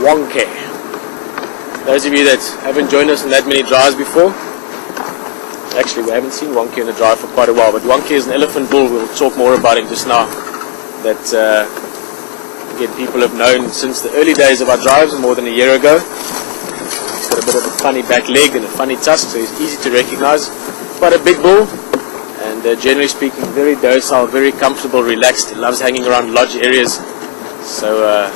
Wonky. Those of you that haven't joined us in that many drives before, actually we haven't seen Wonky in a drive for quite a while, but Wonky is an elephant bull. We'll talk more about him just now. That again, people have known since the early days of our drives, more than a year ago. He's got a bit of a funny back leg and a funny tusk, so he's easy to recognize. Quite a big bull, and generally speaking, very docile, very comfortable, relaxed. He loves hanging around lodge areas, so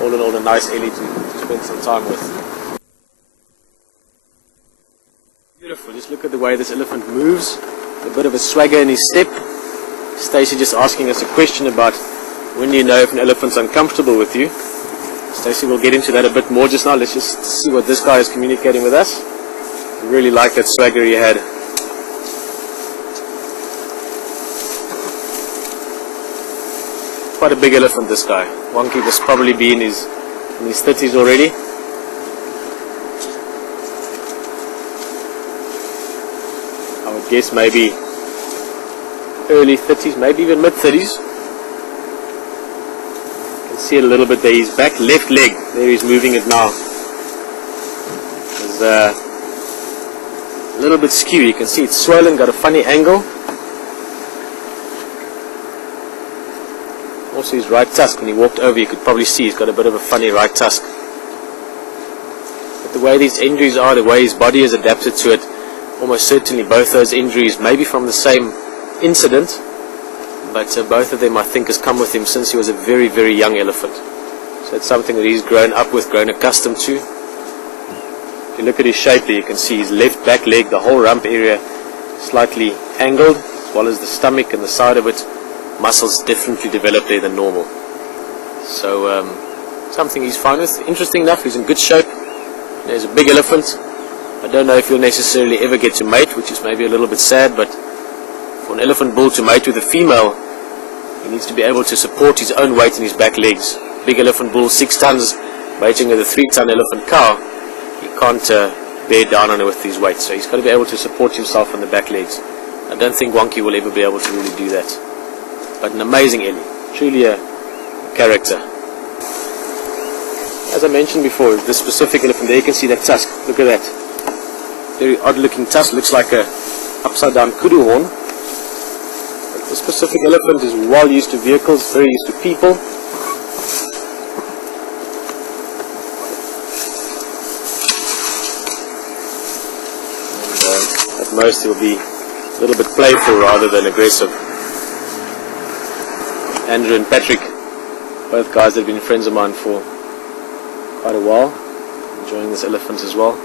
all in all, a nice ellie to spend some time with. Beautiful. Just look at the way this elephant moves. A bit of a swagger in his step. Stacey just asking us a question about when do you know if an elephant's uncomfortable with you. Stacey will get into that a bit more just now. Let's just see what this guy is communicating with us. I really like that swagger he had. Quite a big elephant, this guy. Wonky must probably be in his 30s already. I would guess maybe early 30s, maybe even mid 30s. You can see it a little bit there. His back left leg, there he's moving it now. It's a little bit skew. You can see it's swollen, got a funny angle. Also his right tusk, when he walked over you could probably see he's got a bit of a funny right tusk. But the way these injuries are, the way his body is adapted to it, almost certainly both those injuries, maybe from the same incident, but both of them I think has come with him since he was a very, very young elephant. So it's something that he's grown up with, grown accustomed to. If you look at his shape there, you can see his left back leg, the whole rump area slightly angled, as well as the stomach and the side of it. Muscles differently developed there than normal. So something he's fine with. Interesting enough, he's in good shape. He's a big elephant. I don't know if he'll necessarily ever get to mate, which is maybe a little bit sad, but for an elephant bull to mate with a female, he needs to be able to support his own weight in his back legs. Big elephant bull, 6 tons, mating with a 3-ton elephant cow, he can't bear down on it with his weight, so he's got to be able to support himself on the back legs. I don't think Wonky will ever be able to really do that. But an amazing ellie, truly a character. As I mentioned before, this specific elephant, there you can see that tusk. Look at that. Very odd looking tusk, looks like a upside down kudu horn. But this specific elephant is well used to vehicles, very used to people. And, at most he'll be a little bit playful rather than aggressive. Andrew and Patrick, both guys that have been friends of mine for quite a while, enjoying this elephant as well.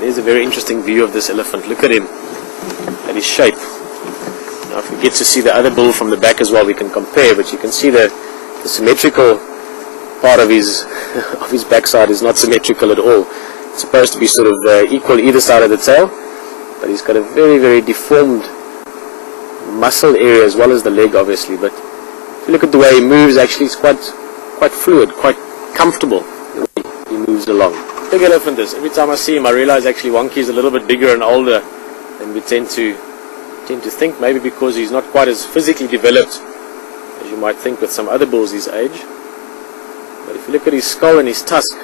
There's a very interesting view of this elephant. Look at him, at his shape. Now if we get to see the other bull from the back as well, we can compare, but you can see the symmetrical part of his backside is not symmetrical at all. It's supposed to be sort of equal either side of the tail, but he's got a very, very deformed muscle area as well as the leg, obviously. But if you look at the way he moves, actually it's quite fluid, quite comfortable the way he moves along. Big elephant is. Every time I see him, I realize actually Wonky is a little bit bigger and older than we tend to think. Maybe because he's not quite as physically developed as you might think with some other bulls his age. But if you look at his skull and his tusk,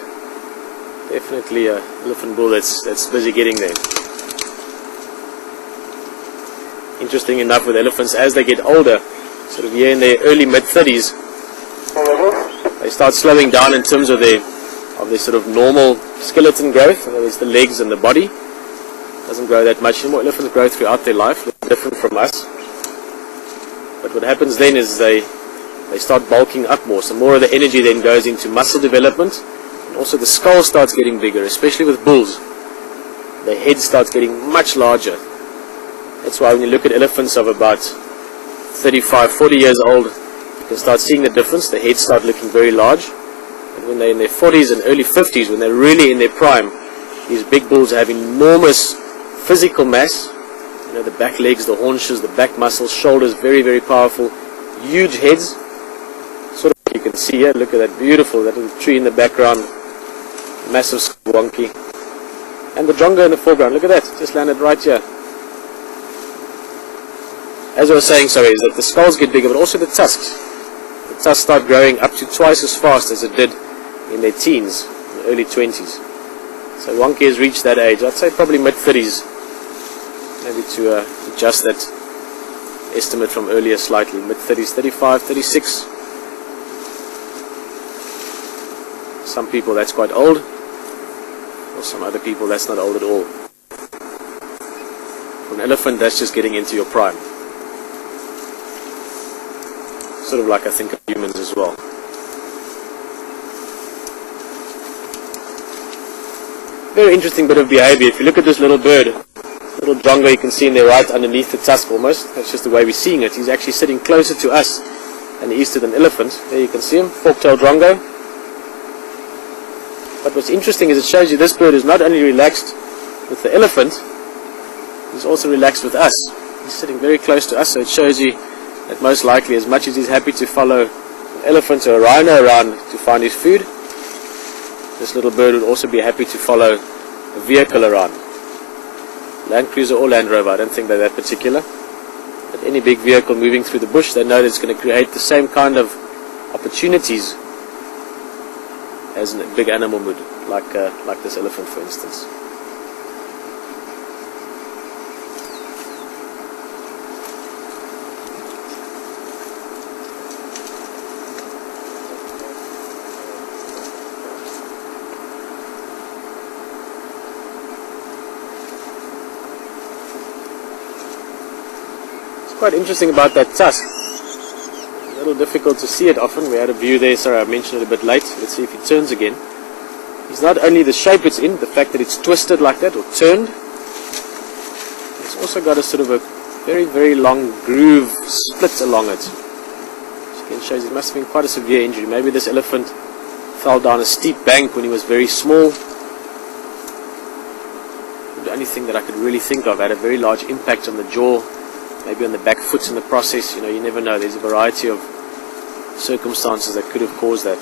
definitely an elephant bull that's busy getting there. Interesting enough with elephants, as they get older, sort of here in their early mid-30s, they start slowing down in terms of their sort of normal skeleton growth. In other words, the legs and the body doesn't grow that much anymore. Elephants grow throughout their life, different from us. But what happens then is they start bulking up more, so more of the energy then goes into muscle development, and also the skull starts getting bigger, especially with bulls. The head starts getting much larger. That's why when you look at elephants of about 35, 40 years old, you can start seeing the difference. The heads start looking very large, and when they're in their 40s and early 50s, when they're really in their prime, these big bulls have enormous physical mass. You know, the back legs, the haunches, the back muscles, shoulders, very, very powerful, huge heads. Sort of, you can see here, look at that beautiful, that little tree in the background. Massive Wonky. And the Drongo in the foreground. Look at that. Just landed right here. As I was saying, sorry, is that the skulls get bigger, but also the tusks. The tusks start growing up to twice as fast as it did in their teens, in the early 20s. So Wonky has reached that age. I'd say probably mid-30s. Maybe to adjust that estimate from earlier slightly. Mid-30s, 35, 36. Some people that's quite old. For some other people that's not old at all. For an elephant, that's just getting into your prime. Sort of like I think of humans as well. Very interesting bit of behavior. If you look at this little bird, little Drongo, you can see in there right underneath the tusk almost. That's just the way we're seeing it. He's actually sitting closer to us than he is to an elephant. There you can see him, fork-tailed Drongo. But what's interesting is it shows you this bird is not only relaxed with the elephant, he's also relaxed with us. He's sitting very close to us, so it shows you that most likely, as much as he's happy to follow an elephant or a rhino around to find his food, this little bird would also be happy to follow a vehicle around. Land Cruiser or Land Rover, I don't think they're that particular. But any big vehicle moving through the bush, they know that it's going to create the same kind of opportunities as a big animal would, like this elephant, for instance. Quite interesting about that tusk. A little difficult to see it often. We had a view there, sorry I mentioned it a bit late. Let's see if he turns again. It's not only the shape it's in, the fact that it's twisted like that or turned. It's also got a sort of a very, very long groove split along it. Which again shows it must have been quite a severe injury. Maybe this elephant fell down a steep bank when he was very small. The only thing that I could really think of had a very large impact on the jaw. Maybe on the back foot in the process, you never know. There's a variety of circumstances that could have caused that.